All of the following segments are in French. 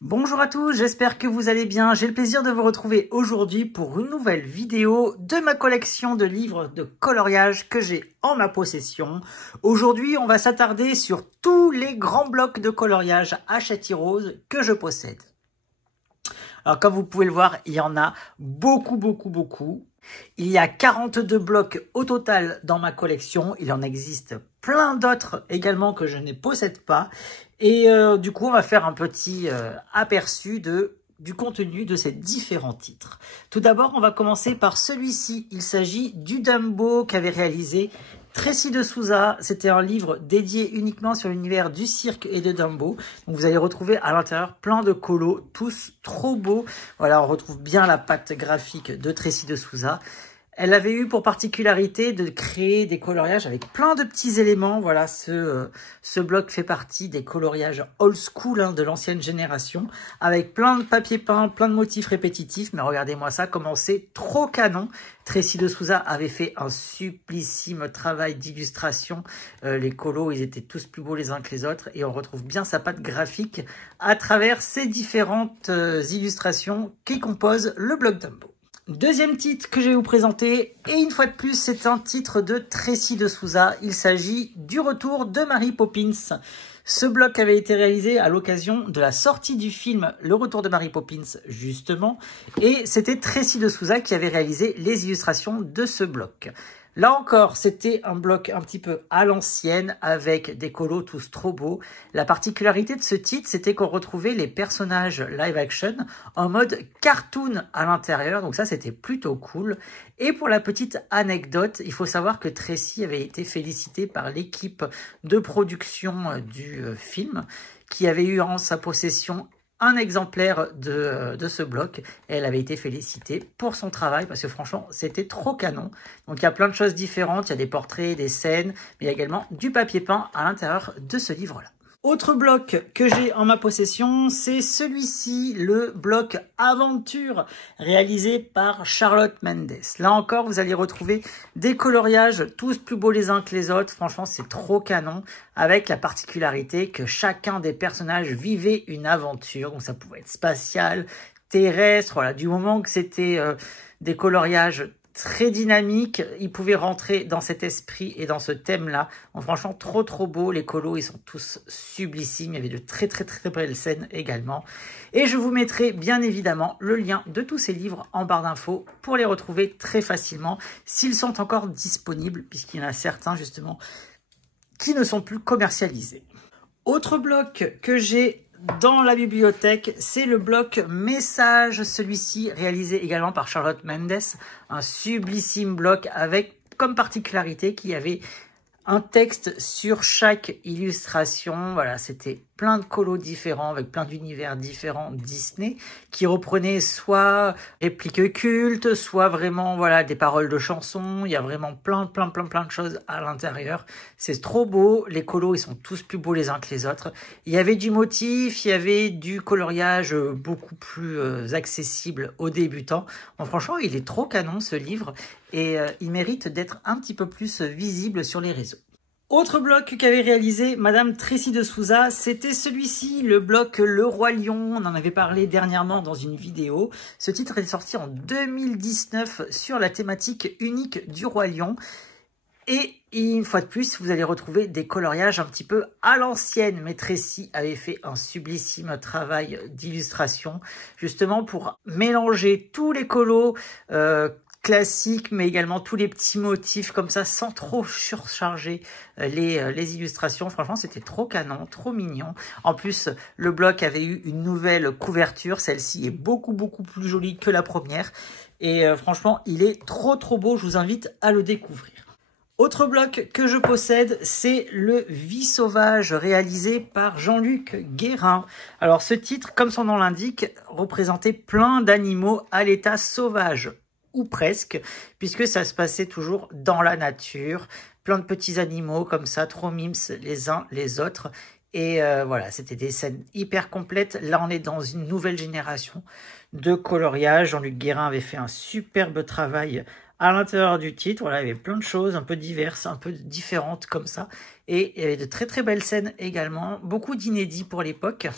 Bonjour à tous, j'espère que vous allez bien. J'ai le plaisir de vous retrouver aujourd'hui pour une nouvelle vidéo de ma collection de livres de coloriage que j'ai en ma possession. Aujourd'hui, on va s'attarder sur tous les grands blocs de coloriage à Châtill'Rose que je possède. Alors comme vous pouvez le voir, il y en a beaucoup. Il y a 42 blocs au total dans ma collection. Il en existe plein d'autres également que je ne possède pas. Et du coup, on va faire un petit aperçu du contenu de ces différents titres. Tout d'abord, on va commencer par celui-ci. Il s'agit du Dumbo qu'avait réalisé Tracy de Souza. C'était un livre dédié uniquement sur l'univers du cirque et de Dumbo. Donc vous allez retrouver à l'intérieur plein de colos, tous trop beaux. Voilà, on retrouve bien la patte graphique de Tracy de Souza. Elle avait eu pour particularité de créer des coloriages avec plein de petits éléments. Voilà, ce bloc fait partie des coloriages old school de l'ancienne génération, avec plein de papier peint, plein de motifs répétitifs. Mais regardez-moi ça, comment c'est trop canon. Tracy de Souza avait fait un sublissime travail d'illustration. Les colos, ils étaient tous plus beaux les uns que les autres. Et on retrouve bien sa patte graphique à travers ces différentes illustrations qui composent le bloc Dumbo. Deuxième titre que je vais vous présenter, et une fois de plus, c'est un titre de Tracy de Souza. Il s'agit du retour de Mary Poppins. Ce bloc avait été réalisé à l'occasion de la sortie du film Le Retour de Mary Poppins, justement. Et c'était Tracy de Souza qui avait réalisé les illustrations de ce bloc. Là encore, c'était un bloc un petit peu à l'ancienne avec des colos tous trop beaux. La particularité de ce titre, c'était qu'on retrouvait les personnages live action en mode cartoon à l'intérieur. Donc ça, c'était plutôt cool. Et pour la petite anecdote, il faut savoir que Tracy avait été félicitée par l'équipe de production du film qui avait eu en sa possession un exemplaire de ce bloc. Et elle avait été félicitée pour son travail parce que franchement, c'était trop canon. Donc il y a plein de choses différentes. Il y a des portraits, des scènes, mais il y a également du papier peint à l'intérieur de ce livre-là. Autre bloc que j'ai en ma possession, c'est celui-ci, le bloc Aventure, réalisé par Charlotte Mendes. Là encore, vous allez retrouver des coloriages tous plus beaux les uns que les autres. Franchement, c'est trop canon, avec la particularité que chacun des personnages vivait une aventure. Donc ça pouvait être spatial, terrestre, voilà. Du moment que c'était des coloriages très dynamique, il pouvait rentrer dans cet esprit et dans ce thème-là. Franchement, trop beau. Les colos, ils sont tous sublissimes. Il y avait de très belles scènes également. Et je vous mettrai bien évidemment le lien de tous ces livres en barre d'infos pour les retrouver très facilement s'ils sont encore disponibles, puisqu'il y en a certains justement qui ne sont plus commercialisés. Autre bloc que j'ai dans la bibliothèque, c'est le bloc Message, celui-ci réalisé également par Charlotte Mendes, un sublissime bloc avec comme particularité qu'il y avait un texte sur chaque illustration. Voilà, c'était plein de colos différents avec plein d'univers différents Disney qui reprenaient soit répliques cultes, soit vraiment voilà des paroles de chansons. Il y a vraiment plein de choses à l'intérieur. C'est trop beau. Les colos, ils sont tous plus beaux les uns que les autres. Il y avait du motif, il y avait du coloriage beaucoup plus accessible aux débutants. Bon, franchement, il est trop canon ce livre et il mérite d'être un petit peu plus visible sur les réseaux. Autre bloc qu'avait réalisé Madame Tracy de Souza, c'était celui-ci, le bloc Le Roi Lion. On en avait parlé dernièrement dans une vidéo. Ce titre est sorti en 2019 sur la thématique unique du Roi Lion. Et une fois de plus, vous allez retrouver des coloriages un petit peu à l'ancienne. Mais Tracy avait fait un sublissime travail d'illustration, justement pour mélanger tous les colos classiques, mais également tous les petits motifs comme ça, sans trop surcharger les illustrations. Franchement, c'était trop canon, trop mignon. En plus, le bloc avait eu une nouvelle couverture. Celle-ci est beaucoup plus jolie que la première. Et franchement, il est trop beau. Je vous invite à le découvrir. Autre bloc que je possède, c'est le Vie sauvage réalisé par Jean-Luc Guérin. Alors ce titre, comme son nom l'indique, représentait plein d'animaux à l'état sauvage, ou presque, puisque ça se passait toujours dans la nature. Plein de petits animaux comme ça, trop mimes les uns les autres. Et voilà, c'était des scènes hyper complètes. Là, on est dans une nouvelle génération de coloriage. Jean-Luc Guérin avait fait un superbe travail à l'intérieur du titre. Voilà, il y avait plein de choses un peu diverses, un peu différentes comme ça. Et il y avait de très belles scènes également. Beaucoup d'inédits pour l'époque.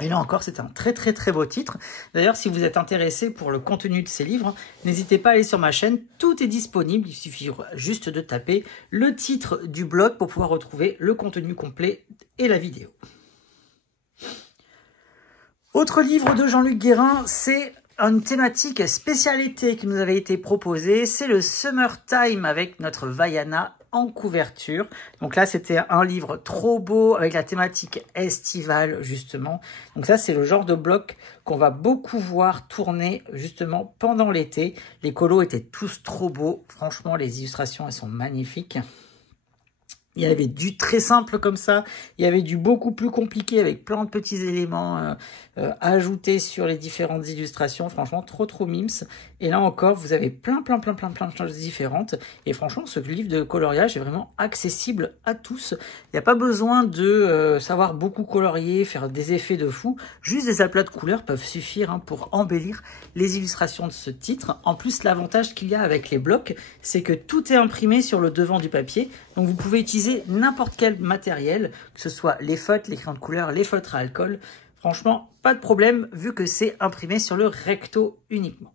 Et là encore, c'est un très beau titre. D'ailleurs, si vous êtes intéressé pour le contenu de ces livres, n'hésitez pas à aller sur ma chaîne. Tout est disponible. Il suffit juste de taper le titre du blog pour pouvoir retrouver le contenu complet et la vidéo. Autre livre de Jean-Luc Guérin, c'est une thématique spécialité qui nous avait été proposée. C'est le Summertime avec notre Vaiana en couverture. Donc là, c'était un livre trop beau avec la thématique estivale, justement. Donc ça, c'est le genre de bloc qu'on va beaucoup voir tourner, justement, pendant l'été. Les colos étaient tous trop beaux. Franchement, les illustrations, elles sont magnifiques. Il y avait du très simple comme ça, il y avait du beaucoup plus compliqué avec plein de petits éléments ajoutés sur les différentes illustrations. Franchement, trop mimes. Et là encore, vous avez plein de choses différentes. Et franchement, ce livre de coloriage est vraiment accessible à tous. Il n'y a pas besoin de savoir beaucoup colorier, faire des effets de fou. Juste des aplats de couleurs peuvent suffire pour embellir les illustrations de ce titre. En plus, l'avantage qu'il y a avec les blocs, c'est que tout est imprimé sur le devant du papier. Donc vous pouvez utiliser n'importe quel matériel, que ce soit les feutres, les crayons de couleur, les feutres à alcool. Franchement, pas de problème vu que c'est imprimé sur le recto uniquement.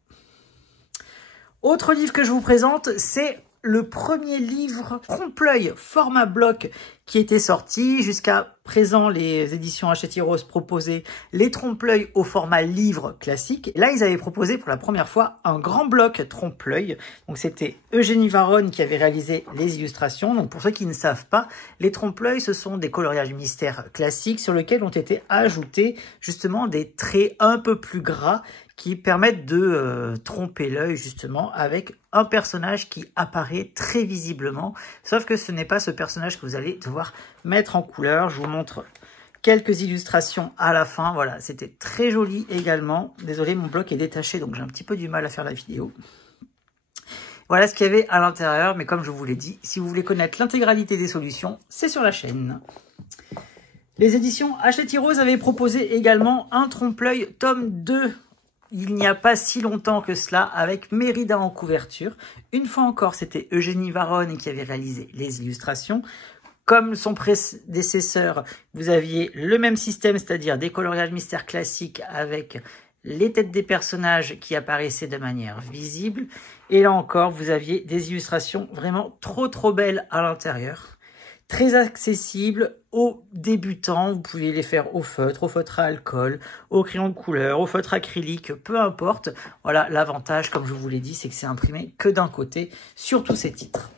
Autre livre que je vous présente, c'est le premier livre trompe-l'œil format bloc qui était sorti. Jusqu'à présent, les éditions Hachette Heroes proposaient les trompe-l'œil au format livre classique. Là, ils avaient proposé pour la première fois un grand bloc trompe-l'œil. Donc, c'était Eugénie Varonne qui avait réalisé les illustrations. Donc, pour ceux qui ne savent pas, les trompe-l'œil, ce sont des coloriages mystères classiques sur lesquels ont été ajoutés justement des traits un peu plus gras qui permettent de tromper l'œil justement avec un personnage qui apparaît très visiblement. Sauf que ce n'est pas ce personnage que vous allez devoir mettre en couleur. Je vous montre quelques illustrations à la fin. Voilà, c'était très joli également. Désolé, mon bloc est détaché, donc j'ai un petit peu du mal à faire la vidéo. Voilà ce qu'il y avait à l'intérieur, mais comme je vous l'ai dit, si vous voulez connaître l'intégralité des solutions, c'est sur la chaîne. Les éditions Hachette Heroes avaient proposé également un trompe-l'œil tome 2. Il n'y a pas si longtemps que cela, avec Mérida en couverture. Une fois encore, c'était Eugénie Varonne qui avait réalisé les illustrations. Comme son prédécesseur, vous aviez le même système, c'est-à-dire des coloriages mystères classiques avec les têtes des personnages qui apparaissaient de manière visible. Et là encore, vous aviez des illustrations vraiment trop belles à l'intérieur. Très accessible aux débutants, vous pouvez les faire au feutre à alcool, au crayon de couleur, au feutre acrylique, peu importe. Voilà, l'avantage, comme je vous l'ai dit, c'est que c'est imprimé que d'un côté sur tous ces titres.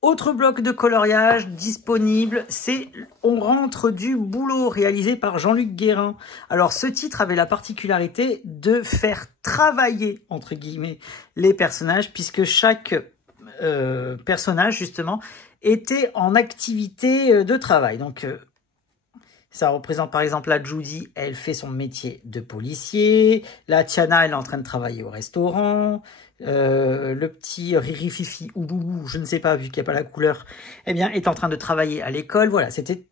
Autre bloc de coloriage disponible, c'est On rentre du boulot, réalisé par Jean-Luc Guérin. Alors ce titre avait la particularité de faire travailler, entre guillemets, les personnages, puisque chaque personnage, justement, était en activité de travail. Donc, ça représente par exemple la Judy, elle fait son métier de policier. La Tiana, elle est en train de travailler au restaurant. Le petit Riri Fifi ou Boubou, je ne sais pas, vu qu'il n'y a pas la couleur, eh bien, est en train de travailler à l'école. Voilà, c'était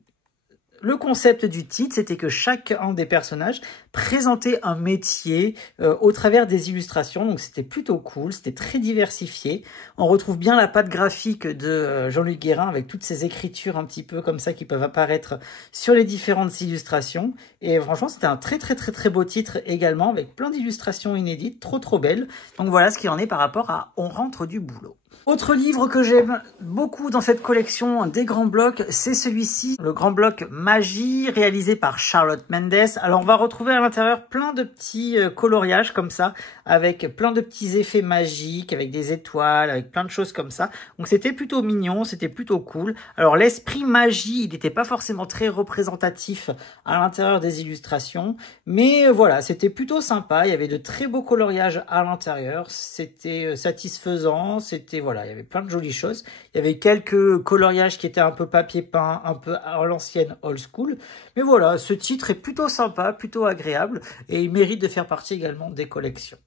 le concept du titre, c'était que chacun des personnages présentait un métier au travers des illustrations. Donc c'était plutôt cool, c'était très diversifié. On retrouve bien la patte graphique de Jean-Luc Guérin avec toutes ces écritures un petit peu comme ça qui peuvent apparaître sur les différentes illustrations. Et franchement, c'était un très beau titre également avec plein d'illustrations inédites, trop belles. Donc voilà ce qu'il en est par rapport à On rentre du boulot. Autre livre que j'aime beaucoup dans cette collection des grands blocs, c'est celui-ci, le grand bloc Magie, réalisé par Charlotte Mendes. Alors on va retrouver à l'intérieur plein de petits coloriages comme ça, avec plein de petits effets magiques, avec des étoiles, avec plein de choses comme ça. Donc c'était plutôt mignon, c'était plutôt cool. Alors l'esprit magie, il n'était pas forcément très représentatif à l'intérieur des illustrations, mais voilà, c'était plutôt sympa. Il y avait de très beaux coloriages à l'intérieur, c'était satisfaisant, c'était voilà. Il y avait plein de jolies choses. Il y avait quelques coloriages qui étaient un peu papier peint, un peu à l'ancienne old school. Mais voilà, ce titre est plutôt sympa, plutôt agréable et il mérite de faire partie également des collections.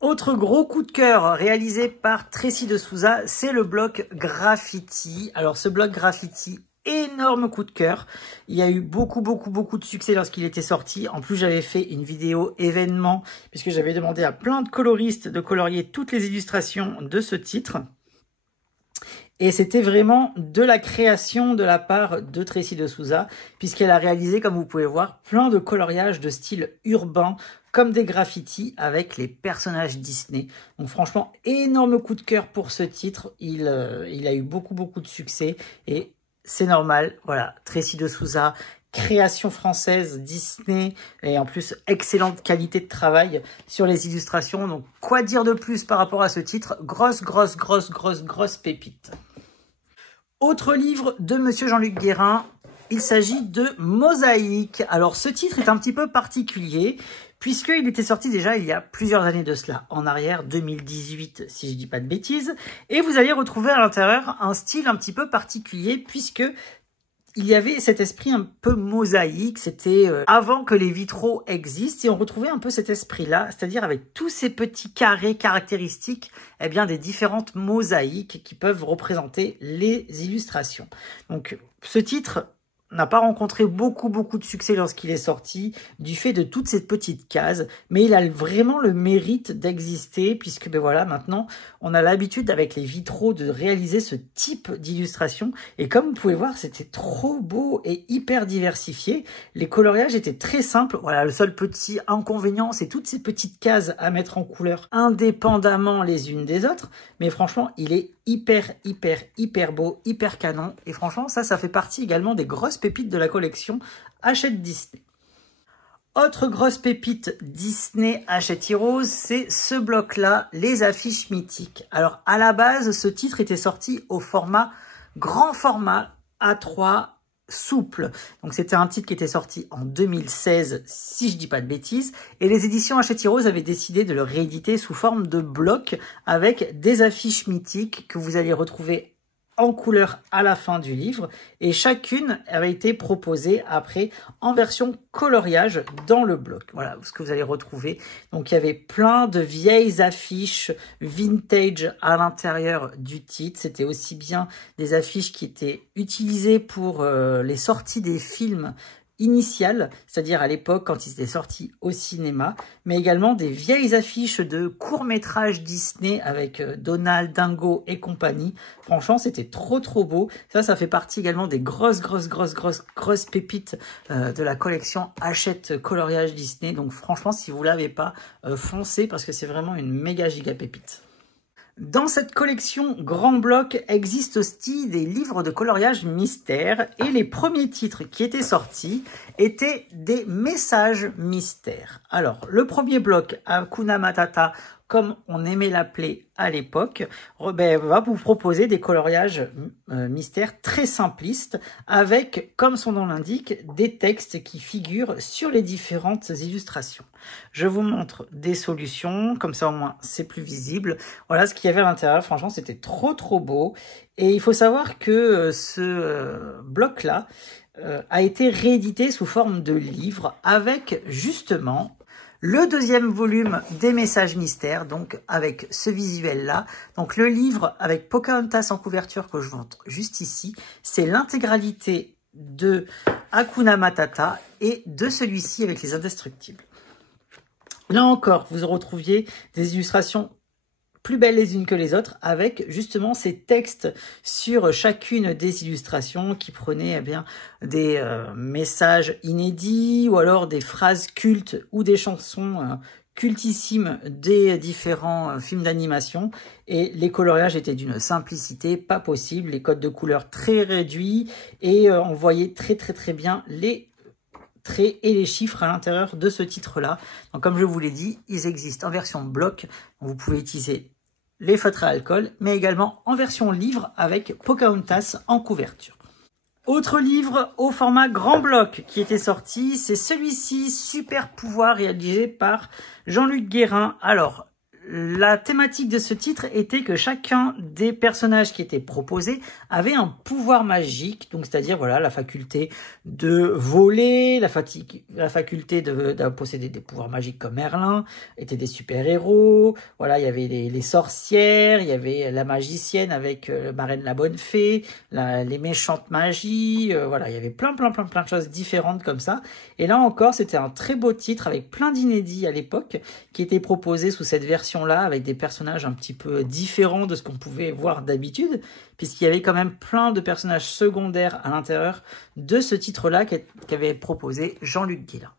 Autre gros coup de cœur réalisé par Tracy de Souza, c'est le bloc Graffiti. Alors ce bloc Graffiti, énorme coup de cœur. Il y a eu beaucoup de succès lorsqu'il était sorti. En plus, j'avais fait une vidéo événement puisque j'avais demandé à plein de coloristes de colorier toutes les illustrations de ce titre. Et c'était vraiment de la création de la part de Tracy de Souza, puisqu'elle a réalisé, comme vous pouvez voir, plein de coloriages de style urbain, comme des graffitis avec les personnages Disney. Donc franchement, énorme coup de cœur pour ce titre. Il a eu beaucoup de succès et c'est normal. Voilà, Tracy de Souza, création française, Disney, et en plus, excellente qualité de travail sur les illustrations. Donc, quoi dire de plus par rapport à ce titre? Grosse pépite. Autre livre de Monsieur Jean-Luc Guérin, il s'agit de Mosaïque. Alors, ce titre est un petit peu particulier, puisqu'il était sorti déjà il y a plusieurs années de cela, en arrière, 2018, si je dis pas de bêtises, et vous allez retrouver à l'intérieur un style un petit peu particulier, puisque il y avait cet esprit un peu mosaïque, c'était avant que les vitraux existent, et on retrouvait un peu cet esprit-là, c'est-à-dire avec tous ces petits carrés caractéristiques eh bien, des différentes mosaïques qui peuvent représenter les illustrations. Donc ce titre n'a pas rencontré beaucoup de succès lorsqu'il est sorti, du fait de toutes ces petites cases, mais il a vraiment le mérite d'exister, puisque ben voilà, maintenant, on a l'habitude avec les vitraux de réaliser ce type d'illustration, et comme vous pouvez voir, c'était trop beau et hyper diversifié. Les coloriages étaient très simples, voilà, le seul petit inconvénient, c'est toutes ces petites cases à mettre en couleur indépendamment les unes des autres, mais franchement, il est hyper beau, hyper canon, et franchement, ça fait partie également des grosses pépites de la collection Hachette Disney. Autre grosse pépite Disney Hachette Heroes, c'est ce bloc-là, les affiches mythiques. Alors, à la base, ce titre était sorti au grand format A3 souple. Donc, c'était un titre qui était sorti en 2016, si je dis pas de bêtises. Et les éditions Hachette Heroes avaient décidé de le rééditer sous forme de bloc avec des affiches mythiques que vous allez retrouver en couleur à la fin du livre, et chacune avait été proposée après en version coloriage dans le bloc. Voilà ce que vous allez retrouver. Donc il y avait plein de vieilles affiches vintage à l'intérieur du titre. C'était aussi bien des affiches qui étaient utilisées pour les sorties des films initial, c'est-à-dire à l'époque quand ils étaient sortis au cinéma, mais également des vieilles affiches de courts-métrages Disney avec Donald, Dingo et compagnie. Franchement, c'était trop beau. Ça fait partie également des grosses pépites de la collection Hachette Coloriage Disney. Donc franchement, si vous l'avez pas, foncez parce que c'est vraiment une méga giga pépite. Dans cette collection Grand Bloc existe aussi des livres de coloriage mystère, et les premiers titres qui étaient sortis étaient des messages mystères. Alors, le premier bloc, Hakuna Matata, comme on aimait l'appeler à l'époque, va vous proposer des coloriages mystères très simplistes avec, comme son nom l'indique, des textes qui figurent sur les différentes illustrations. Je vous montre des solutions, comme ça au moins c'est plus visible. Voilà ce qu'il y avait à l'intérieur, franchement c'était trop beau. Et il faut savoir que ce bloc-là a été réédité sous forme de livre avec justement le deuxième volume des messages mystères, donc avec ce visuel-là. Donc le livre avec Pocahontas en couverture que je vous montre juste ici, c'est l'intégralité de Hakuna Matata et de celui-ci avec les indestructibles. Là encore, vous retrouviez des illustrations plus belles les unes que les autres, avec justement ces textes sur chacune des illustrations qui prenaient eh bien, des messages inédits ou alors des phrases cultes ou des chansons cultissimes des différents films d'animation. Et les coloriages étaient d'une simplicité pas possible, les codes de couleurs très réduits, et on voyait très bien les traits et les chiffres à l'intérieur de ce titre-là. Donc comme je vous l'ai dit, ils existent en version bloc. Vous pouvez utiliser les feutres à alcool, mais également en version livre avec Pocahontas en couverture. Autre livre au format grand bloc qui était sorti, c'est celui-ci, Super Pouvoir, réalisé par Jean-Luc Guérin. Alors, la thématique de ce titre était que chacun des personnages qui étaient proposés avait un pouvoir magique, donc c'est-à-dire voilà la faculté de voler, la faculté de posséder des pouvoirs magiques comme Merlin, étaient des super-héros. Voilà, il y avait les sorcières, il y avait la magicienne avec Marraine la bonne fée, les méchantes magies, voilà, il y avait plein de choses différentes comme ça. Et là encore, c'était un très beau titre avec plein d'inédits à l'époque qui était proposé sous cette version édition-là, avec des personnages un petit peu différents de ce qu'on pouvait voir d'habitude, puisqu'il y avait quand même plein de personnages secondaires à l'intérieur de ce titre-là qu'avait proposé Jean-Luc Guérin.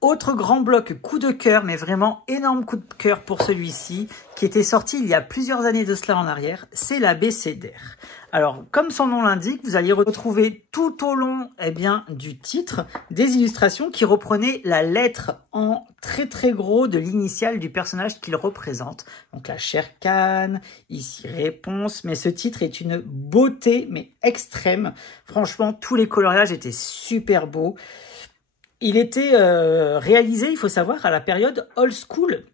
Autre grand bloc coup de cœur, mais vraiment énorme coup de cœur pour celui-ci, qui était sorti il y a plusieurs années de cela en arrière, c'est l'Abécédaire. Alors, comme son nom l'indique, vous allez retrouver tout au long du titre des illustrations qui reprenaient la lettre en très très gros de l'initiale du personnage qu'il représente. Donc la Shere-Khan, ici réponse, mais ce titre est une beauté mais extrême. Franchement, tous les coloriages étaient super beaux. Il était réalisé, il faut savoir, à la période old school,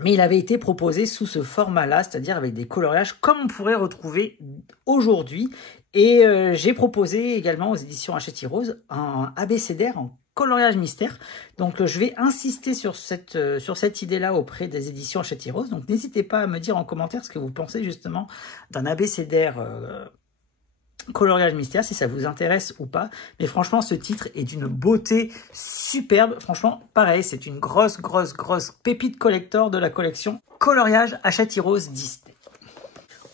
mais il avait été proposé sous ce format-là, c'est-à-dire avec des coloriages comme on pourrait retrouver aujourd'hui. Et j'ai proposé également aux éditions Hachette Heroes un abécédaire en coloriage mystère. Donc je vais insister sur cette idée-là auprès des éditions Hachette Heroes. Donc n'hésitez pas à me dire en commentaire ce que vous pensez justement d'un abécédaire coloriage mystère, si ça vous intéresse ou pas. Mais franchement, ce titre est d'une beauté superbe. Franchement, pareil, c'est une grosse pépite collector de la collection coloriage Hachette Heroes Disney.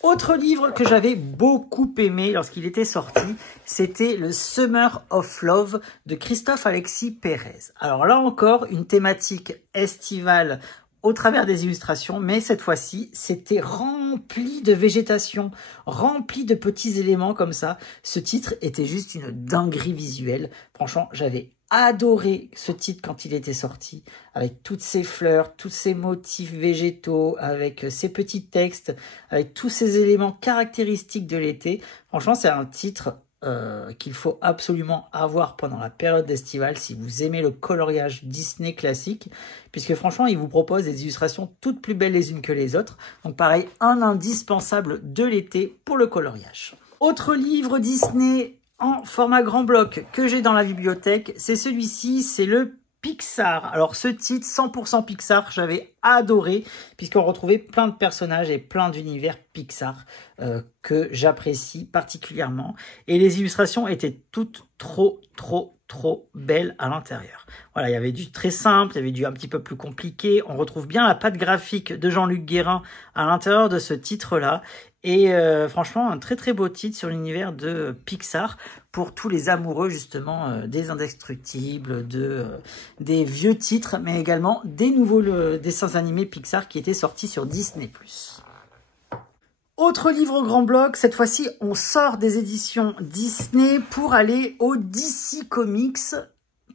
Autre livre que j'avais beaucoup aimé lorsqu'il était sorti, c'était le Summer of Love de Christophe-Alexis Pérez. Alors là encore, une thématique estivale au travers des illustrations, mais cette fois-ci, c'était rempli de végétation, rempli de petits éléments comme ça. Ce titre était juste une dinguerie visuelle. Franchement, j'avais adoré ce titre quand il était sorti, avec toutes ces fleurs, tous ces motifs végétaux, avec ces petits textes, avec tous ces éléments caractéristiques de l'été. Franchement, c'est un titre qu'il faut absolument avoir pendant la période estivale si vous aimez le coloriage Disney classique, puisque franchement il vous propose des illustrations toutes plus belles les unes que les autres. Donc pareil, un indispensable de l'été pour le coloriage. Autre livre Disney en format grand bloc que j'ai dans la bibliothèque, c'est celui-ci, c'est le Pixar. Alors ce titre 100% Pixar, j'avais adoré puisqu'on retrouvait plein de personnages et plein d'univers Pixar que j'apprécie particulièrement. Et les illustrations étaient toutes trop belles à l'intérieur. Voilà, il y avait du très simple, il y avait du un petit peu plus compliqué. On retrouve bien la patte graphique de Jean-Luc Guérin à l'intérieur de ce titre-là. Et franchement, un très beau titre sur l'univers de Pixar pour tous les amoureux justement des Indestructibles, des vieux titres, mais également des nouveaux dessins animés Pixar qui étaient sortis sur Disney+. Autre livre grand bloc, cette fois-ci on sort des éditions Disney pour aller au DC Comics,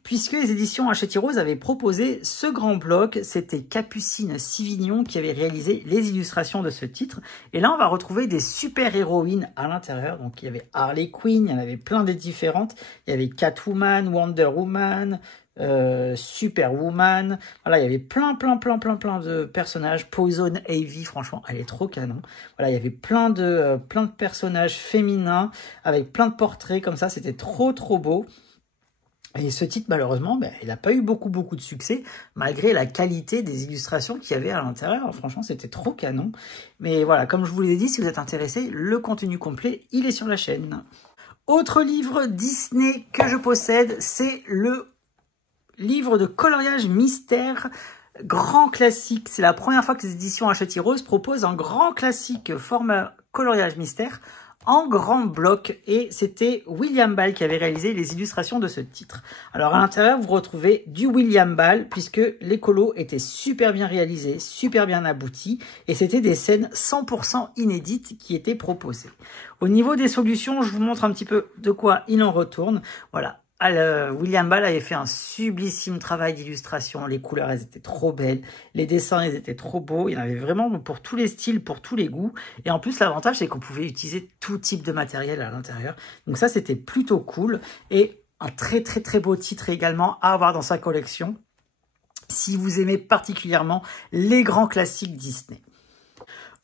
puisque les éditions Hachette Heroes avaient proposé ce grand bloc. C'était Capucine Sivignon qui avait réalisé les illustrations de ce titre. Et là, on va retrouver des super-héroïnes à l'intérieur. Donc, il y avait Harley Quinn, il y en avait plein des différentes. Il y avait Catwoman, Wonder Woman, Superwoman. Voilà, il y avait plein de personnages. Poison Ivy, franchement, elle est trop canon. Voilà, il y avait plein de personnages féminins avec plein de portraits comme ça. C'était trop beau. Et ce titre, malheureusement, il n'a pas eu beaucoup de succès, malgré la qualité des illustrations qu'il y avait à l'intérieur. Franchement, c'était trop canon. Mais voilà, comme je vous l'ai dit, si vous êtes intéressé, le contenu complet, il est sur la chaîne. Autre livre Disney que je possède, c'est le livre de coloriage mystère grand classique. C'est la première fois que les éditions Hachette Heroes proposent un grand classique format coloriage mystère en grand bloc, et c'était William Ball qui avait réalisé les illustrations de ce titre. Alors à l'intérieur, vous retrouvez du William Ball, puisque les colos étaient super bien réalisés, super bien aboutis, et c'était des scènes 100% inédites qui étaient proposées. Au niveau des solutions, je vous montre un petit peu de quoi il en retourne. Voilà. William Ball avait fait un sublissime travail d'illustration. Les couleurs, elles étaient trop belles. Les dessins, ils étaient trop beaux. Il y en avait vraiment pour tous les styles, pour tous les goûts. Et en plus, l'avantage, c'est qu'on pouvait utiliser tout type de matériel à l'intérieur. Donc ça, c'était plutôt cool. Et un très beau titre également à avoir dans sa collection, si vous aimez particulièrement les grands classiques Disney.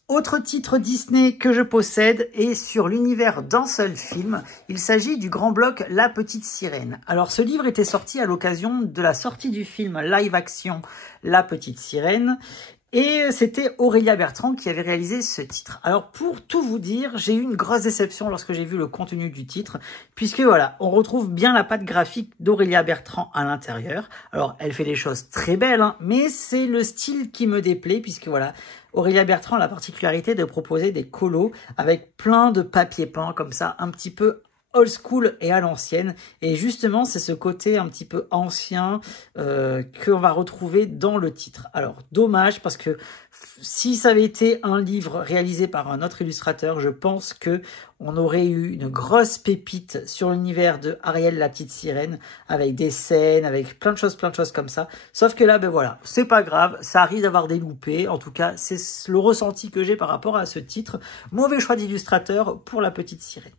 Autre titre Disney que je possède est sur l'univers d'un seul film. Il s'agit du grand bloc La Petite Sirène. Alors ce livre était sorti à l'occasion de la sortie du film live action La Petite Sirène. Et c'était Aurélia Bertrand qui avait réalisé ce titre. Alors pour tout vous dire, j'ai eu une grosse déception lorsque j'ai vu le contenu du titre, puisque voilà, on retrouve bien la patte graphique d'Aurélia Bertrand à l'intérieur. Alors elle fait des choses très belles, hein, mais c'est le style qui me déplaît, puisque voilà, Aurélia Bertrand a la particularité de proposer des colos avec plein de papier peint comme ça, un petit peu old school et à l'ancienne, et justement c'est ce côté un petit peu ancien qu'on va retrouver dans le titre. Alors dommage, parce que si ça avait été un livre réalisé par un autre illustrateur, je pense que on aurait eu une grosse pépite sur l'univers de Ariel la petite sirène, avec des scènes, avec plein de choses comme ça. Sauf que là, ben voilà, c'est pas grave, ça arrive d'avoir des loupés. En tout cas, c'est le ressenti que j'ai par rapport à ce titre. Mauvais choix d'illustrateur pour la petite sirène.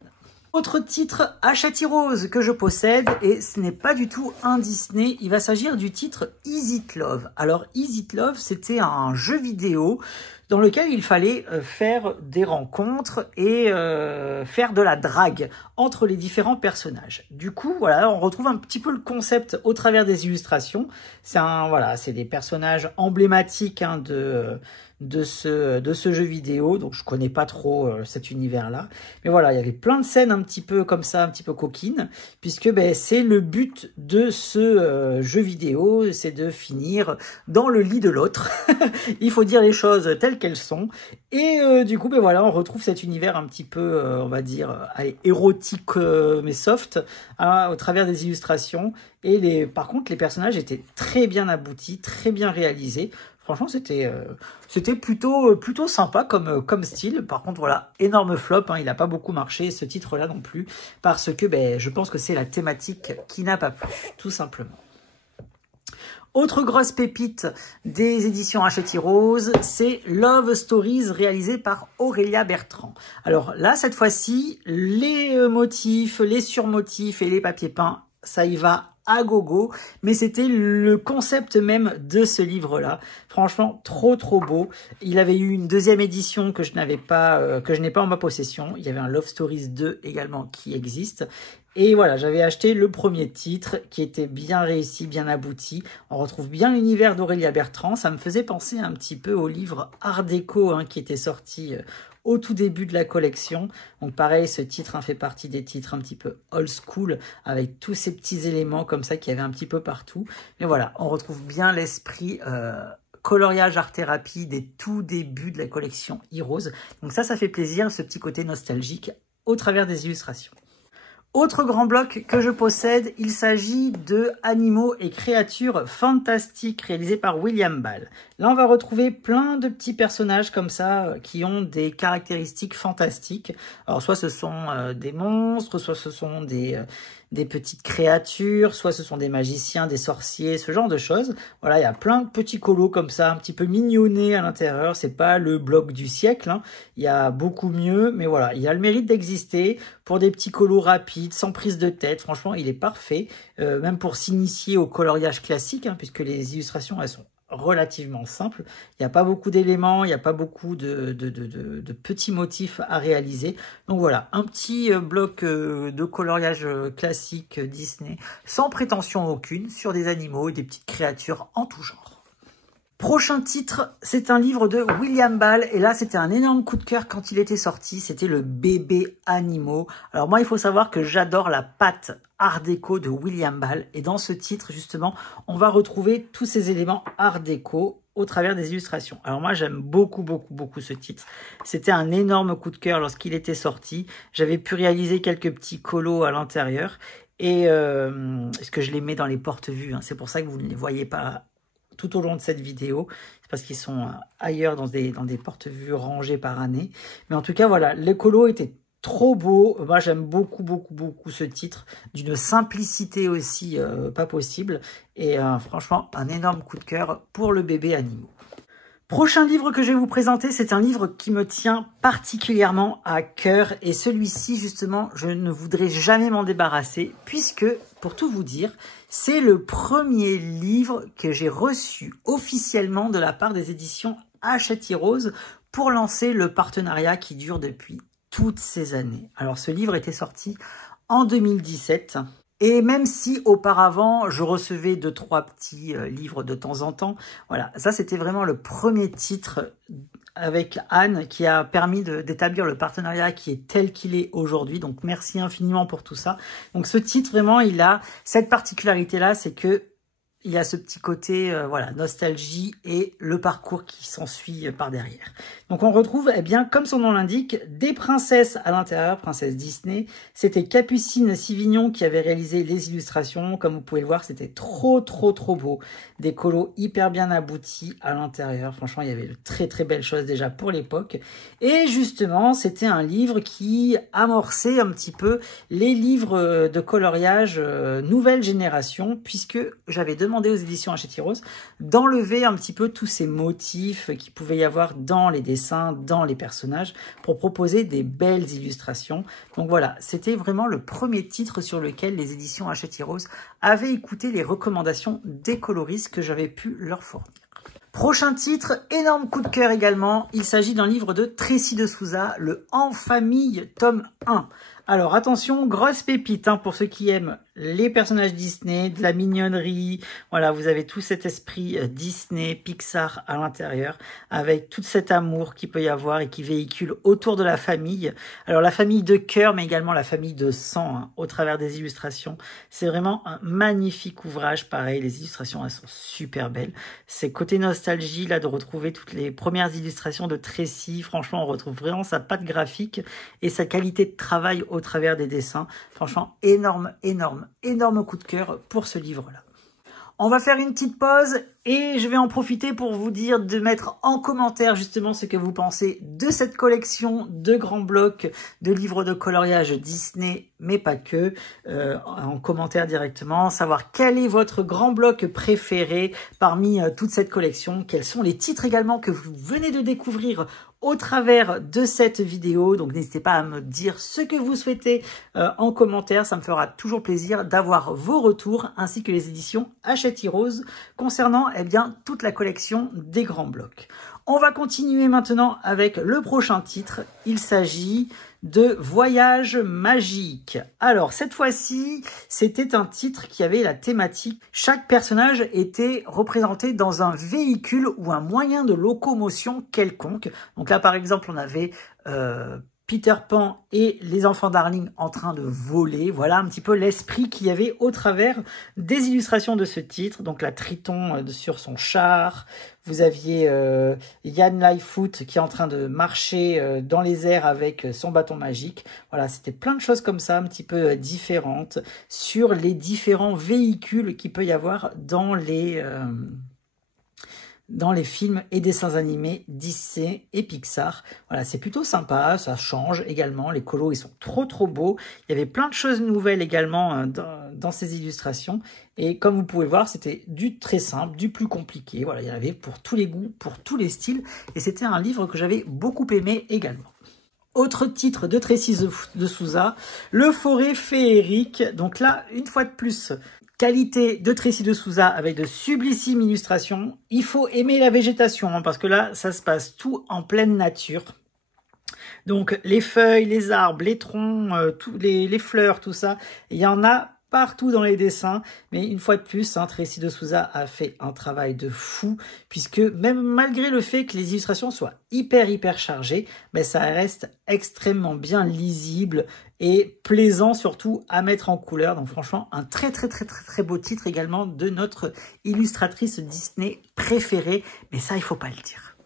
Autre titre, Hachette Heroes, que je possède, et ce n'est pas du tout un Disney, il va s'agir du titre Is It Love. Alors Is It Love, c'était un jeu vidéo dans lequel il fallait faire des rencontres et faire de la drague entre les différents personnages. Du coup, voilà, on retrouve un petit peu le concept au travers des illustrations. C'est voilà, c'est des personnages emblématiques hein, de ce jeu vidéo, donc je connais pas trop cet univers-là. Mais voilà, il y avait plein de scènes un petit peu comme ça, un petit peu coquines, puisque ben, c'est le but de ce jeu vidéo, c'est de finir dans le lit de l'autre. Il faut dire les choses telles qu'elles sont. Et du coup, ben voilà, on retrouve cet univers un petit peu, on va dire, érotique mais soft, hein, au travers des illustrations. Et par contre, les personnages étaient très bien aboutis, très bien réalisés. Franchement, c'était plutôt sympa comme style. Par contre, voilà, énorme flop, hein, il n'a pas beaucoup marché, ce titre-là non plus, parce que ben, je pense que c'est la thématique qui n'a pas plu, tout simplement. Autre grosse pépite des éditions Hachette Heroes, c'est Love Stories réalisé par Aurélia Bertrand. Alors là, cette fois-ci, les motifs, les surmotifs et les papiers peints, ça y va à gogo, mais c'était le concept même de ce livre-là. Franchement, trop beau. Il avait eu une deuxième édition que je n'ai pas en ma possession. Il y avait un Love Stories 2 également qui existe. Et voilà, j'avais acheté le premier titre qui était bien réussi, bien abouti. On retrouve bien l'univers d'Aurélia Bertrand. Ça me faisait penser un petit peu au livre Art Déco hein, qui était sorti au tout début de la collection. Donc pareil, ce titre hein, fait partie des titres un petit peu old school, avec tous ces petits éléments comme ça qu'il y avait un petit peu partout. Mais voilà, on retrouve bien l'esprit coloriage art-thérapie des tout débuts de la collection Heroes. Donc ça fait plaisir, ce petit côté nostalgique au travers des illustrations. Autre grand bloc que je possède, il s'agit de Animaux et créatures fantastiques réalisés par William Ball. Là, on va retrouver plein de petits personnages comme ça qui ont des caractéristiques fantastiques. Alors, soit ce sont des monstres, soit ce sont des petites créatures, soit ce sont des magiciens, des sorciers, ce genre de choses. Voilà, il y a plein de petits colos comme ça, un petit peu mignonnés à l'intérieur. C'est pas le bloc du siècle, hein. Il y a beaucoup mieux, mais voilà, il y a le mérite d'exister pour des petits colos rapides, sans prise de tête. Franchement, il est parfait, même pour s'initier au coloriage classique, hein, puisque les illustrations, elles sont relativement simples. Il n'y a pas beaucoup d'éléments, il n'y a pas beaucoup de petits motifs à réaliser. Donc voilà, un petit bloc de coloriage classique Disney, sans prétention aucune, sur des animaux et des petites créatures en tout genre. Prochain titre, c'est un livre de William Ball, et là c'était un énorme coup de cœur quand il était sorti, c'était le Bébé Animaux. Alors moi il faut savoir que j'adore la patte art déco de William Ball, et dans ce titre justement on va retrouver tous ces éléments art déco au travers des illustrations. Alors moi j'aime beaucoup ce titre, c'était un énorme coup de cœur lorsqu'il était sorti, j'avais pu réaliser quelques petits colos à l'intérieur, et est-ce que je les mets dans les porte-vues, hein, c'est pour ça que vous ne les voyez pas tout au long de cette vidéo, c'est parce qu'ils sont ailleurs dans des porte-vues rangées par année. Mais en tout cas, voilà, les colos étaient trop beaux. Moi, j'aime beaucoup ce titre, d'une simplicité aussi pas possible. Et franchement, un énorme coup de cœur pour le Bébé Animaux. Prochain livre que je vais vous présenter, c'est un livre qui me tient particulièrement à cœur. Et celui-ci, justement, je ne voudrais jamais m'en débarrasser, puisque, pour tout vous dire, c'est le premier livre que j'ai reçu officiellement de la part des éditions Hachette Heroes pour lancer le partenariat qui dure depuis toutes ces années. Alors, ce livre était sorti en 2017. Et même si auparavant, je recevais 2-3 petits livres de temps en temps, voilà, ça c'était vraiment le premier titre avec Anne qui a permis d'établir le partenariat qui est tel qu'il est aujourd'hui. Donc merci infiniment pour tout ça. Donc ce titre vraiment, il a cette particularité-là, c'est que il y a ce petit côté voilà, nostalgie et le parcours qui s'ensuit par derrière. Donc on retrouve, eh bien, comme son nom l'indique, des princesses à l'intérieur, princesses Disney. C'était Capucine Sivignon qui avait réalisé les illustrations. Comme vous pouvez le voir, c'était trop beau. Des colos hyper bien aboutis à l'intérieur. Franchement, il y avait de très belles choses déjà pour l'époque. Et justement, c'était un livre qui amorçait un petit peu les livres de coloriage nouvelle génération, puisque j'avais demandé aux éditions Hachette Heroes d'enlever un petit peu tous ces motifs qu'il pouvait y avoir dans les dessins, dans les personnages, pour proposer des belles illustrations. Donc voilà, c'était vraiment le premier titre sur lequel les éditions Hachette Heroes avaient écouté les recommandations des coloristes que j'avais pu leur fournir. Prochain titre, énorme coup de cœur également, il s'agit d'un livre de Tracy de Souza, le En Famille, tome 1. Alors attention, grosse pépite hein, pour ceux qui aiment les personnages Disney, de la mignonnerie. Voilà, vous avez tout cet esprit Disney, Pixar à l'intérieur, avec tout cet amour qu'il peut y avoir et qui véhicule autour de la famille. Alors la famille de cœur, mais également la famille de sang, hein, au travers des illustrations. C'est vraiment un magnifique ouvrage, pareil, les illustrations, elles sont super belles. C'est côté nostalgie, là, de retrouver toutes les premières illustrations de Tracy. Franchement, on retrouve vraiment sa patte graphique et sa qualité de travail au travers des dessins. Franchement, énorme coup de cœur pour ce livre-là. On va faire une petite pause et je vais en profiter pour vous dire de mettre en commentaire justement ce que vous pensez de cette collection de grands blocs de livres de coloriage Disney, mais pas que, en commentaire directement, savoir quel est votre grand bloc préféré parmi toute cette collection, quels sont les titres également que vous venez de découvrir au travers de cette vidéo. Donc n'hésitez pas à me dire ce que vous souhaitez en commentaire, ça me fera toujours plaisir d'avoir vos retours ainsi que les éditions Hachette Heroes concernant eh bien, toute la collection des grands blocs. On va continuer maintenant avec le prochain titre, il s'agit de Voyage magique. Alors cette fois-ci, c'était un titre qui avait la thématique. Chaque personnage était représenté dans un véhicule ou un moyen de locomotion quelconque. Donc là par exemple on avait Peter Pan et les enfants Darling en train de voler. Voilà un petit peu l'esprit qu'il y avait au travers des illustrations de ce titre. Donc la Triton sur son char. Vous aviez Yann Lightfoot qui est en train de marcher dans les airs avec son bâton magique. Voilà, c'était plein de choses comme ça, un petit peu différentes, sur les différents véhicules qu'il peut y avoir dans les films et dessins animés Disney et Pixar. Voilà, c'est plutôt sympa, ça change également. Les colos, ils sont trop beaux. Il y avait plein de choses nouvelles également dans ces illustrations. Et comme vous pouvez le voir, c'était du très simple, du plus compliqué. Voilà, il y en avait pour tous les goûts, pour tous les styles. Et c'était un livre que j'avais beaucoup aimé également. Autre titre de Tracy de Souza, Le Forêt Féerique. Donc là, une fois de plus, qualité de Tracy de Souza avec de sublissimes illustrations. Il faut aimer la végétation hein, parce que là, ça se passe tout en pleine nature. Donc les feuilles, les arbres, les troncs, les fleurs, tout ça, il y en a partout dans les dessins, mais une fois de plus, hein, Tracy de Souza a fait un travail de fou, puisque même malgré le fait que les illustrations soient hyper chargées, mais ça reste extrêmement bien lisible et plaisant surtout à mettre en couleur. Donc franchement, un très beau titre également de notre illustratrice Disney préférée, mais ça, il faut pas le dire.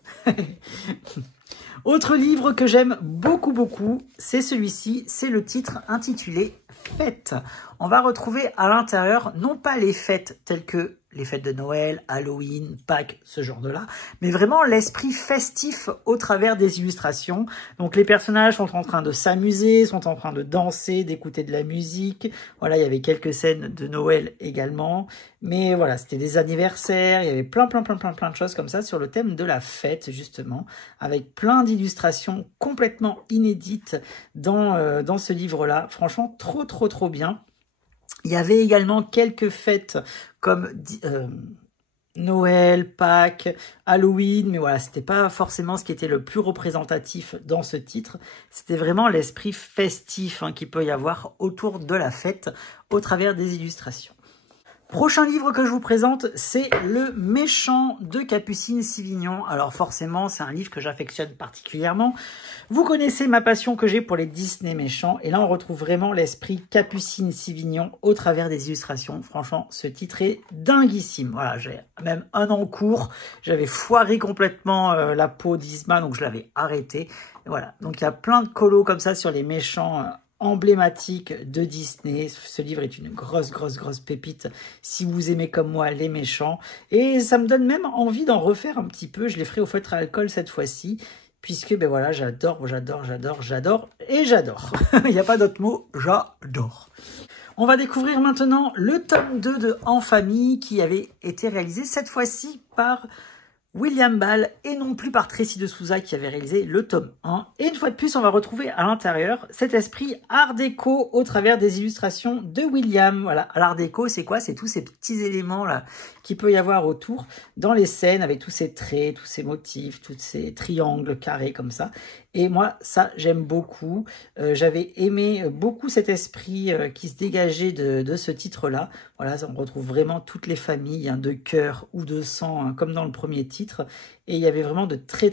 Autre livre que j'aime beaucoup, c'est celui-ci, c'est le titre intitulé Fêtes. On va retrouver à l'intérieur, non pas les fêtes telles que les fêtes de Noël, Halloween, Pâques, ce genre de là, mais vraiment l'esprit festif au travers des illustrations. Donc les personnages sont en train de s'amuser, sont en train de danser, d'écouter de la musique. Voilà, il y avait quelques scènes de Noël également. Mais voilà, c'était des anniversaires, il y avait plein de choses comme ça sur le thème de la fête, justement, avec plein d'illustrations complètement inédites dans ce livre-là. Franchement, trop bien. Il y avait également quelques fêtes comme Noël, Pâques, Halloween, mais voilà, c'était pas forcément ce qui était le plus représentatif dans ce titre. C'était vraiment l'esprit festif qu'il peut y avoir autour de la fête au travers des illustrations. Prochain livre que je vous présente, c'est Le Méchant de Capucine Sivignon. Alors forcément, c'est un livre que j'affectionne particulièrement. Vous connaissez ma passion que j'ai pour les Disney méchants. Et là, on retrouve vraiment l'esprit Capucine Sivignon au travers des illustrations. Franchement, ce titre est dinguissime. Voilà, j'ai même un an en cours. J'avais foiré complètement la peau d'Yzma, donc je l'avais arrêté. Et voilà, donc il y a plein de colos comme ça sur les méchants emblématique de Disney. Ce livre est une grosse pépite si vous aimez comme moi les méchants. Et ça me donne même envie d'en refaire un petit peu. Je les ferai au feutre à alcool cette fois-ci. Puisque, ben voilà, j'adore. Et j'adore. Il n'y a pas d'autre mot, j'adore. On va découvrir maintenant le tome 2 de En Famille qui avait été réalisé cette fois-ci par William Ball et non plus par Tracy de Souza qui avait réalisé le tome 1. Et une fois de plus, on va retrouver à l'intérieur cet esprit art déco au travers des illustrations de William. Voilà, l'art déco, c'est quoi? C'est tous ces petits éléments là qu'il peut y avoir autour dans les scènes avec tous ces traits, tous ces motifs, tous ces triangles carrés comme ça. Et moi, ça, j'aime beaucoup. J'avais aimé beaucoup cet esprit qui se dégageait de ce titre-là. Voilà, on retrouve vraiment toutes les familles de cœur ou de sang, comme dans le premier titre. Et il y avait vraiment de très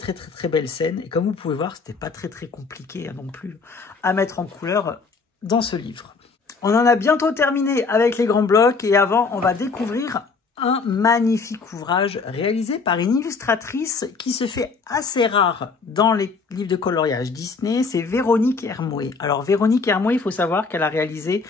belles scènes. Et comme vous pouvez voir, c'était pas très compliqué non plus à mettre en couleur dans ce livre. On en a bientôt terminé avec les grands blocs. Et avant, on va découvrir un magnifique ouvrage réalisé par une illustratrice qui se fait assez rare dans les livres de coloriage Disney, c'est Véronique Hermoué. Alors Véronique Hermoué, il faut savoir qu'elle a réalisé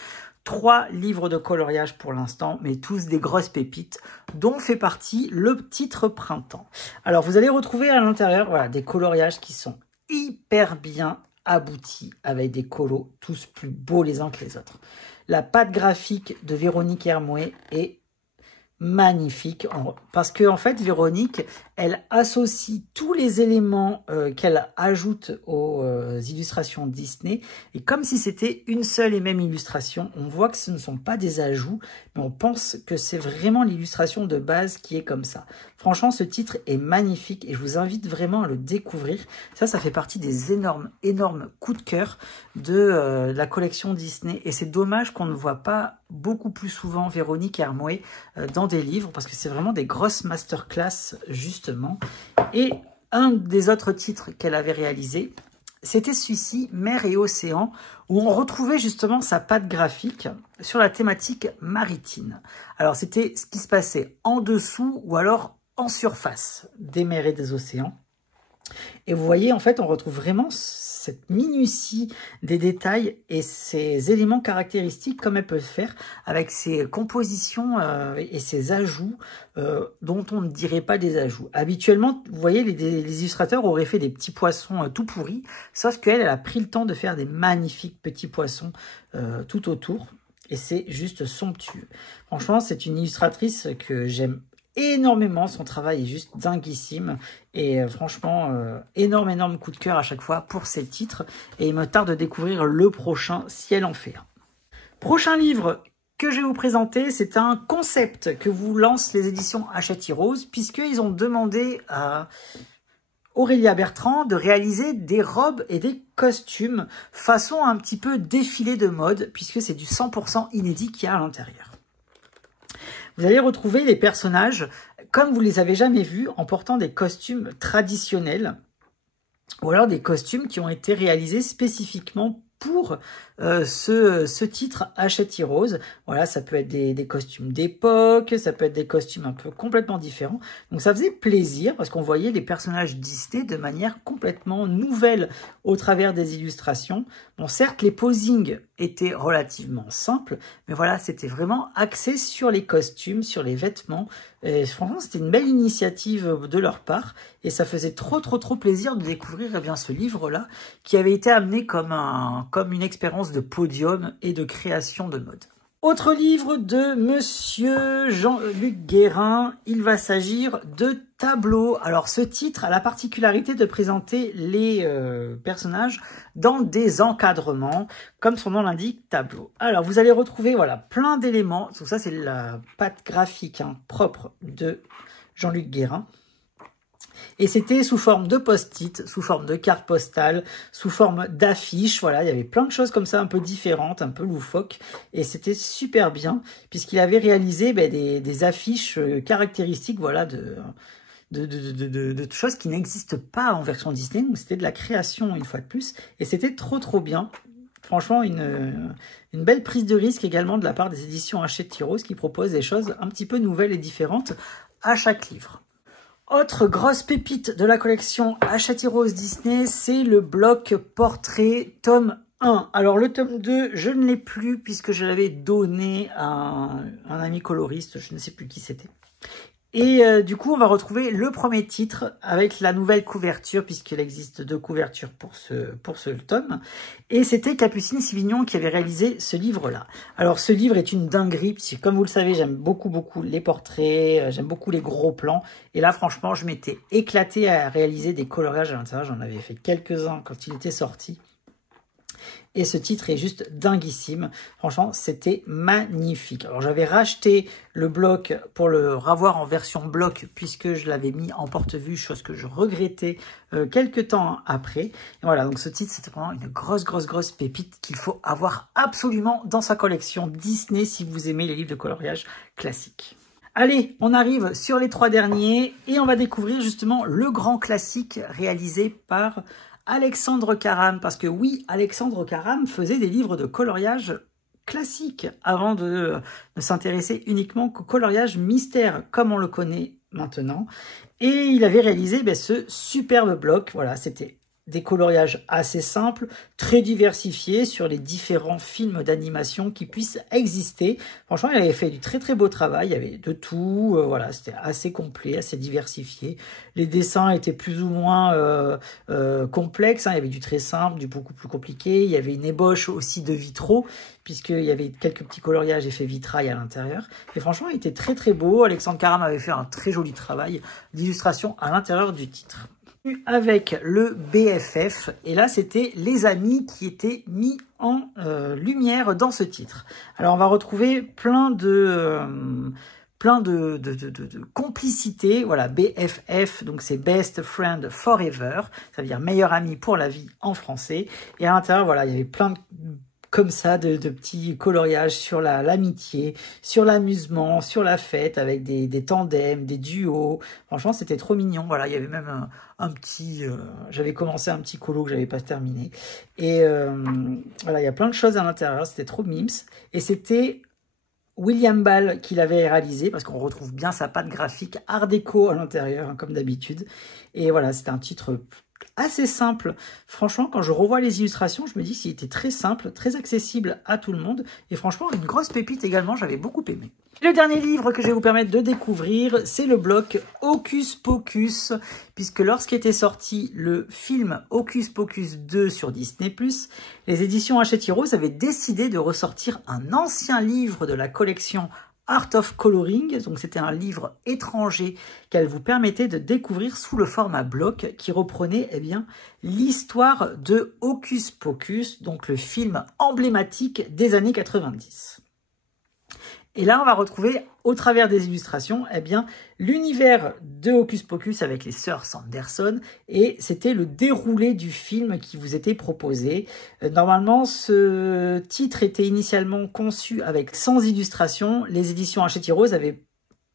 3 livres de coloriage pour l'instant, mais tous des grosses pépites, dont fait partie le titre Printemps. Alors vous allez retrouver à l'intérieur voilà, des coloriages qui sont hyper bien aboutis, avec des colos tous plus beaux les uns que les autres. La patte graphique de Véronique Hermoué est magnifique parce que en fait Véronique elle associe tous les éléments qu'elle ajoute aux illustrations Disney et comme si c'était une seule et même illustration. On voit que ce ne sont pas des ajouts mais on pense que c'est vraiment l'illustration de base qui est comme ça. Franchement ce titre est magnifique et je vous invite vraiment à le découvrir. Ça fait partie des énormes coups de cœur de la collection Disney et c'est dommage qu'on ne voit pas beaucoup plus souvent Véronique Hermoué dans des livres parce que c'est vraiment des grosses masterclass justement. Et un des autres titres qu'elle avait réalisé, c'était celui-ci, Mer et Océan, où on retrouvait justement sa patte graphique sur la thématique maritime. Alors c'était ce qui se passait en dessous ou alors en surface des mers et des océans. Et vous voyez, en fait, on retrouve vraiment cette minutie des détails et ces éléments caractéristiques comme elle peut le faire avec ses compositions et ses ajouts dont on ne dirait pas des ajouts. Habituellement, vous voyez, les illustrateurs auraient fait des petits poissons tout pourris, sauf qu'elle a pris le temps de faire des magnifiques petits poissons tout autour et c'est juste somptueux. Franchement, c'est une illustratrice que j'aime énormément, son travail est juste dinguissime et franchement énorme coup de cœur à chaque fois pour ces titres et il me tarde de découvrir le prochain si elle en fait un. Prochain livre que je vais vous présenter, c'est un concept que vous lancent les éditions Hachette Heroes puisqu'ils ont demandé à Aurélia Bertrand de réaliser des robes et des costumes façon un petit peu défilé de mode puisque c'est du 100% inédit qu'il y a à l'intérieur. Vous allez retrouver les personnages comme vous les avez jamais vus en portant des costumes traditionnels ou alors des costumes qui ont été réalisés spécifiquement pour ce titre Hachette Heroes. Voilà, ça peut être des costumes d'époque, ça peut être des costumes un peu complètement différents. Donc ça faisait plaisir parce qu'on voyait les personnages Disney de manière complètement nouvelle au travers des illustrations. Bon, certes, les posings étaient relativement simples, mais voilà, c'était vraiment axé sur les costumes, sur les vêtements. Et franchement, c'était une belle initiative de leur part et ça faisait trop plaisir de découvrir eh bien, ce livre-là qui avait été amené comme une expérience de podium et de création de mode. Autre livre de Monsieur Jean-Luc Guérin, il va s'agir de Tableau. Alors ce titre a la particularité de présenter les personnages dans des encadrements, comme son nom l'indique, tableau. Alors vous allez retrouver voilà plein d'éléments, tout ça c'est la patte graphique propre de Jean-Luc Guérin. Et c'était sous forme de post-it, sous forme de carte postale, sous forme d'affiches. Voilà, il y avait plein de choses comme ça un peu différentes, un peu loufoques. Et c'était super bien, puisqu'il avait réalisé des affiches caractéristiques, voilà, de choses qui n'existent pas en version Disney. Donc c'était de la création une fois de plus. Et c'était trop bien. Franchement, une belle prise de risque également de la part des éditions Hachette Heroes qui proposent des choses un petit peu nouvelles et différentes à chaque livre. Autre grosse pépite de la collection Hachette Heroes Disney, c'est le bloc portrait tome 1. Alors le tome 2, je ne l'ai plus puisque je l'avais donné à un ami coloriste, je ne sais plus qui c'était. Et du coup, on va retrouver le premier titre avec la nouvelle couverture, puisqu'il existe 2 couvertures pour ce tome. Et c'était Capucine Sivignon qui avait réalisé ce livre-là. Alors, ce livre est une dinguerie, puisque comme vous le savez, j'aime beaucoup les portraits, j'aime beaucoup les gros plans. Et là, franchement, je m'étais éclaté à réaliser des coloriages à l'intérieur. J'en avais fait quelques-uns quand il était sorti. Et ce titre est juste dinguissime. Franchement, c'était magnifique. Alors, j'avais racheté le bloc pour le revoir en version bloc, puisque je l'avais mis en porte-vue, chose que je regrettais quelques temps après. Et voilà, donc ce titre, c'était vraiment une grosse pépite qu'il faut avoir absolument dans sa collection Disney si vous aimez les livres de coloriage classiques. Allez, on arrive sur les 3 derniers et on va découvrir justement le grand classique réalisé par Alexandre Caram, parce que oui, Alexandre Caram faisait des livres de coloriage classiques avant de s'intéresser uniquement qu'au coloriage mystère, comme on le connaît maintenant. Et il avait réalisé ce superbe bloc. Voilà, c'était des coloriages assez simples, très diversifiés sur les différents films d'animation qui puissent exister. Franchement, il avait fait du très beau travail, il y avait de tout, voilà, c'était assez complet, assez diversifié. Les dessins étaient plus ou moins complexes, hein. Il y avait du très simple, du beaucoup plus compliqué, il y avait une ébauche aussi de vitraux, puisqu'il y avait quelques petits coloriages effets vitrail à l'intérieur. Et franchement, il était très beau. Alexandre Caram avait fait un très joli travail d'illustration à l'intérieur du titre. Avec le BFF, et là c'était les amis qui étaient mis en lumière dans ce titre. Alors on va retrouver plein de complicité. Voilà, BFF, donc c'est Best Friend Forever, ça veut dire meilleur ami pour la vie en français. Et à l'intérieur, voilà, il y avait plein de comme ça, de petits coloriages sur l'amitié, sur l'amusement, sur la fête, avec des tandems, des duos. Franchement, c'était trop mignon. Voilà, il y avait même un petit... j'avais commencé un petit colo que j'avais pas terminé. Et voilà, il y a plein de choses à l'intérieur. C'était trop mimes. Et c'était William Ball qui l'avait réalisé, parce qu'on retrouve bien sa patte graphique art déco à l'intérieur, hein, comme d'habitude. Et voilà, c'était un titre assez simple. Franchement, quand je revois les illustrations, je me dis qu'il était très simple, très accessible à tout le monde. Et franchement, une grosse pépite également, j'avais beaucoup aimé. Le dernier livre que je vais vous permettre de découvrir, c'est le bloc Hocus Pocus, puisque lorsqu'était sorti le film Hocus Pocus 2 sur Disney+, les éditions Hachette Heroes avaient décidé de ressortir un ancien livre de la collection Art of Coloring, donc c'était un livre étranger qu'elle vous permettait de découvrir sous le format bloc qui reprenait l'histoire de Hocus Pocus, donc le film emblématique des années 90. Et là, on va retrouver, au travers des illustrations, l'univers de Hocus Pocus avec les sœurs Sanderson. Et c'était le déroulé du film qui vous était proposé. Normalement, ce titre était initialement conçu avec 100 illustrations. Les éditions Hachette Heroes avaient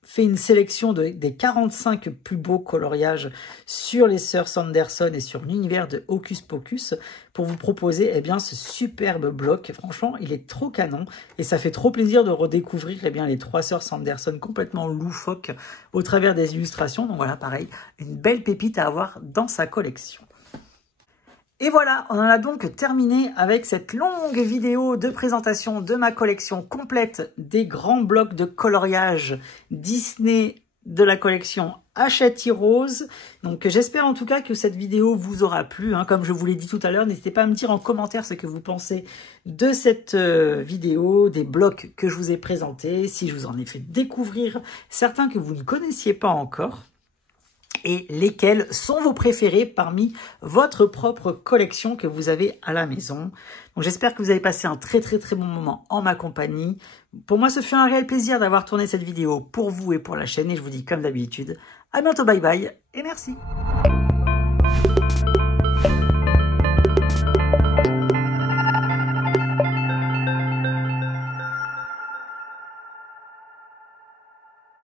fait une sélection des 45 plus beaux coloriages sur les sœurs Sanderson et sur l'univers de Hocus Pocus pour vous proposer ce superbe bloc. Franchement, il est trop canon et ça fait trop plaisir de redécouvrir les 3 sœurs Sanderson complètement loufoques au travers des illustrations. Donc voilà, pareil, une belle pépite à avoir dans sa collection. Et voilà, on en a donc terminé avec cette longue vidéo de présentation de ma collection complète des grands blocs de coloriage Disney de la collection Hachette Heroes. Donc j'espère en tout cas que cette vidéo vous aura plu. Hein. Comme je vous l'ai dit tout à l'heure, n'hésitez pas à me dire en commentaire ce que vous pensez de cette vidéo, des blocs que je vous ai présentés, si je vous en ai fait découvrir certains que vous ne connaissiez pas encore. et lesquels sont vos préférés parmi votre propre collection que vous avez à la maison. Donc j'espère que vous avez passé un très bon moment en ma compagnie. Pour moi, ce fut un réel plaisir d'avoir tourné cette vidéo pour vous et pour la chaîne et je vous dis comme d'habitude, à bientôt, bye bye et merci.